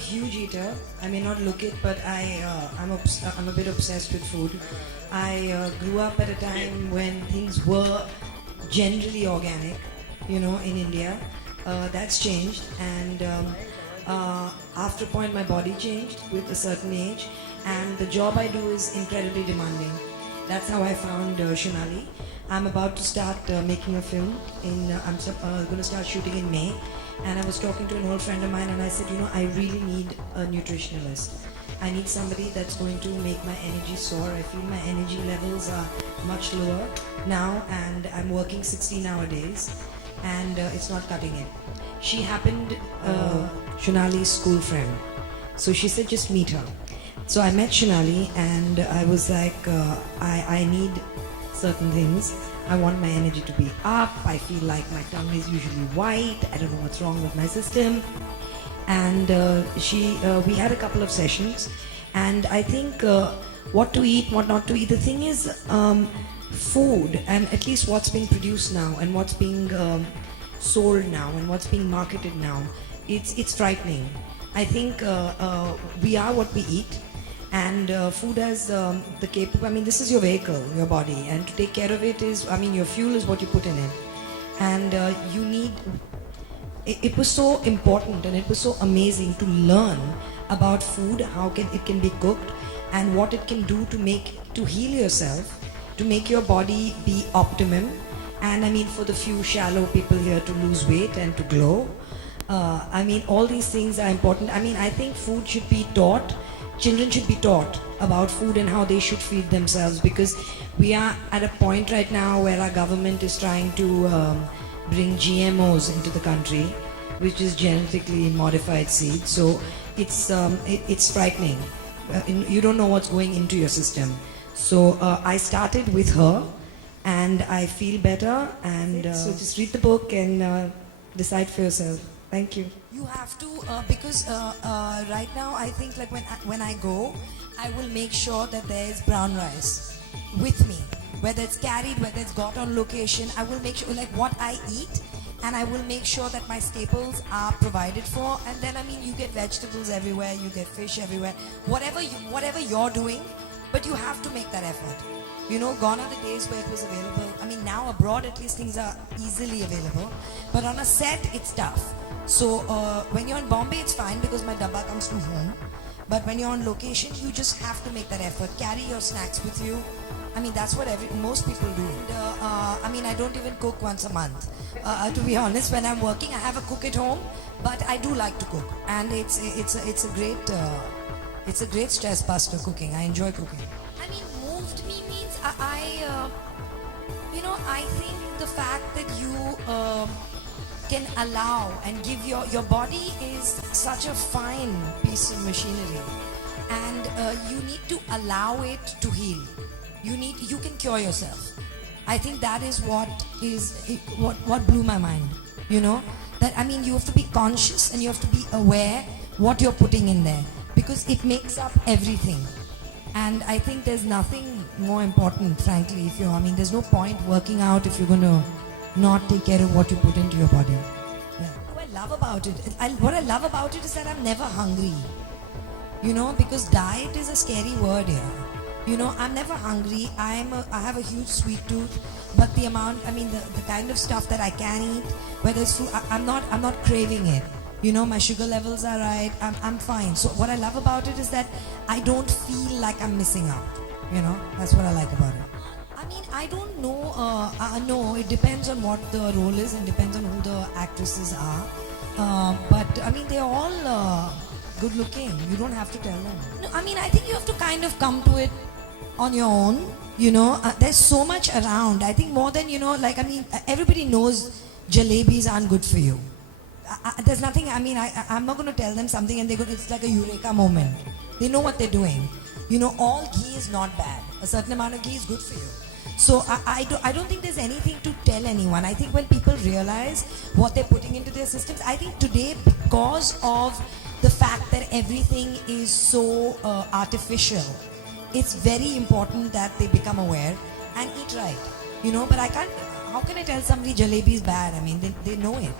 huge eater. I may not look it, but I'm a bit obsessed with food. I grew up at a time when things were generally organic, in India. That's changed, and after a point, my body changed with a certain age, and the job I do is incredibly demanding. That's how I found Shonali. I'm about to start making a film. I'm going to start shooting in May, and I was talking to an old friend of mine, and I said, I really need a nutritionalist. I need somebody that's going to make my energy soar. I feel my energy levels are much lower now, and I'm working 16-hour days, and it's not cutting it. She happened Shonali's school friend, so she said just meet her. So I met Shonali, and I was like, I need certain things. I want my energy to be up. I feel like my tongue is usually white. I don't know what's wrong with my system. And we had a couple of sessions, and I think what to eat, what not to eat. The thing is, food, and at least what's being produced now, and what's being sold now, and what's being marketed now, it's frightening. I think we are what we eat, and food has the capable. I mean, this is your vehicle, your body, and to take care of it is, your fuel is what you put in it, and you need. It was so important and it was so amazing to learn about food, how it can be cooked, and what it can do to heal yourself, to make your body be optimum, and for the few shallow people here to lose weight and to glow. All these things are important. I think food should be taught. Children should be taught about food and how they should feed themselves, because we are at a point right now where our government is trying to bring GMOs into the country, which is genetically modified seeds. So it's frightening. You don't know what's going into your system. So I started with her, and I feel better. And so just read the book and decide for yourself. Thank you. You have to, because right now I think like when I go, I will make sure that there is brown rice with me. Whether it's carried, whether it's got on location, I will make sure like what I eat, and I will make sure that my staples are provided for. And then you get vegetables everywhere, you get fish everywhere, whatever you're doing, but you have to make that effort. Gone are the days where it was available. Now abroad at least things are easily available, but on a set it's tough. So when you're in Bombay it's fine because my dabba comes to home, but when you're on location you just have to make that effort. Carry your snacks with you. That's what most people do. And, I don't even cook once a month. To be honest, when I'm working, I have a cook at home, but I do like to cook, and it's a great stress buster. Cooking, I enjoy cooking. Moved me means I think the fact that you can allow and give your body is such a fine piece of machinery, and you need to allow it to heal. You can cure yourself. I think that is what blew my mind. That you have to be conscious and you have to be aware what you're putting in there, because it makes up everything. And I think there's nothing more important, frankly. There's no point working out if you're going to not take care of what you put into your body. Yeah. What I love about it, is that I'm never hungry. Because diet is a scary word here. I'm never hungry. I have a huge sweet tooth, but the amount, the kind of stuff that I can eat, whether it's food, I'm not craving it. My sugar levels are right. I'm fine. So what I love about it is that I don't feel like I'm missing out. That's what I like about it. I don't know. No, it depends on what the role is and depends on who the actresses are. But they're all good looking. You don't have to tell them. No, I think you have to kind of come to it on your own. There's so much around. I think more than everybody knows jalebis aren't good for you. There's nothing. I'm not going to tell them something and it's like a eureka moment. They know what they're doing. All ghee is not bad. A certain amount of ghee is good for you. So I don't think there's anything to tell anyone. I think when people realize what they're putting into their systems, I think today, because of the fact that everything is so artificial, it's very important that they become aware and eat right. But how can I tell somebody jalebi is bad? They know it.